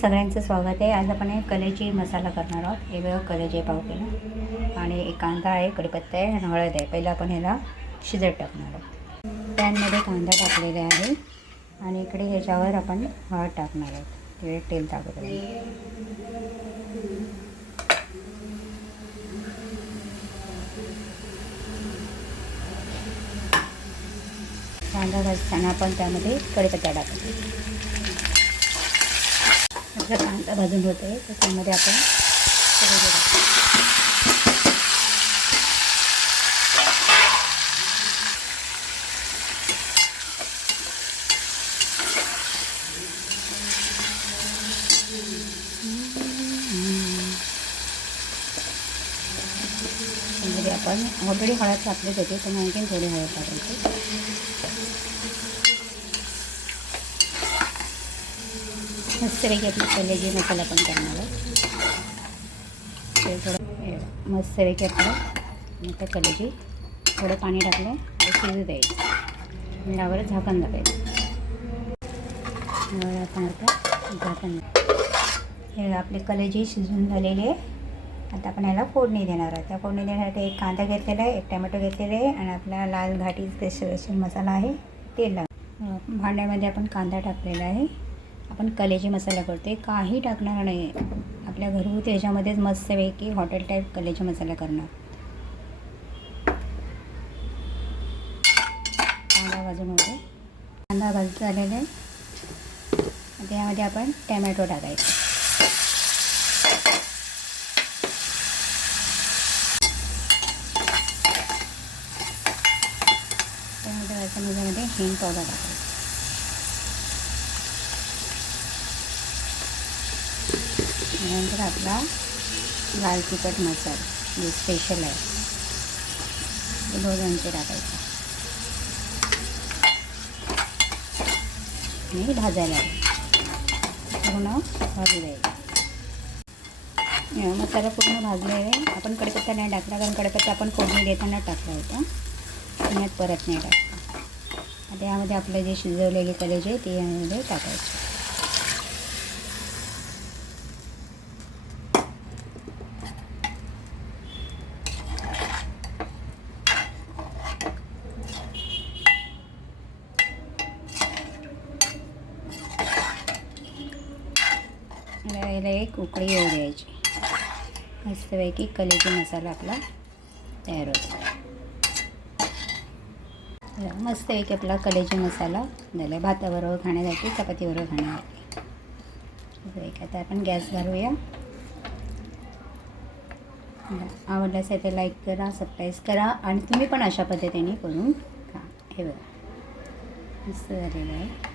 सगळ्यांचं स्वागत आहे। आज आपण कलेजी मसाला करणार आहोत। हे बघा कलेजी पाव किलो आणि एक कांदा आहे, कढीपत्ता आहे आणि हळद आहे। पहिला आपण ह्याला शिजत टाकणार आहोत। पॅनमध्ये कांदा टाकलेला आहे आणि इकडे ह्याच्यावर आपण हळद टाकणार आहोत। तिकडे तेल टाकत आहे। कांदा भाजताना आपण त्यामध्ये कढीपत्ता टाकायचा। आपला कांदा भाजून होते तर त्यामध्ये आपण म्हणजे आपण ऑलरेडी हळद टाकलीच होती पण आणखीन थोडी हळद टाकायची। मस्तपैकी आपली कलेजी मसाला पण करणार आहे। ते थोडं मस्तपैकी आपलं त्या कलेजी थोडं पाणी टाकलं आणि शिजू द्यायचं। यावर झाकण टाकायचं। आपण आता झाकण हे आपले कलेजी शिजून झालेले आहे। आता आपण ह्याला फोडणी देणार आहे। त्या फोडणी देण्यासाठी एक कांदा घेतलेला आहे, एक टमॅटो घेतलेले आहे आणि आपला लाल घाटी स्पेशल मसाला आहे तेल भांड्यामध्ये आपण कांदा टाकलेला आहे। आपण कलेजी मसाला करते, काही टाकणार नाही। आपल्या घरगुती ह्याच्यामध्येच मस्तपैकी हॉटेल टाईप कलेजी मसाला करणार। कांदा भाजून होते, कांदा भाजून झालेला आहे। त्यामध्ये आपण टमॅटो टाकायचं। टमॅटो भाजण्यामध्ये हिंग पावडर टाकायचं। नंतर आपला लाल तिखट मसाला जे स्पेशल आहे ते 2 चमचे टाकायचे आणि भाजायला पूर्ण भाजू द्यायचं। मसाला पूर्ण भाजलेला आहे। आपण कढीपत्ता नाही टाकला कारण कढीपत्ता आपण फोडणी देताना टाकला होता, पुण्यात परत नाही टाकला। आता यामध्ये आपलं जे शिजवलेली कलेजी आहे ते यामध्ये टाकायचे। याला एक उकळी येऊ द्यायची। मस्तपैकी कलेजी मसाला आपला तयार होतो। मस्तपैकी आपला कलेजी मसाला झाला। भाताबरोबर खाण्यासाठी, चपातीबरोबर खाण्यासाठी। आता आपण गॅस घालूया। आवडल्यास ते लाईक करा, सबस्क्राईब करा आणि तुम्ही पण अशा पद्धतीने करून खा। हे बघा मस्त झालेलं आहे।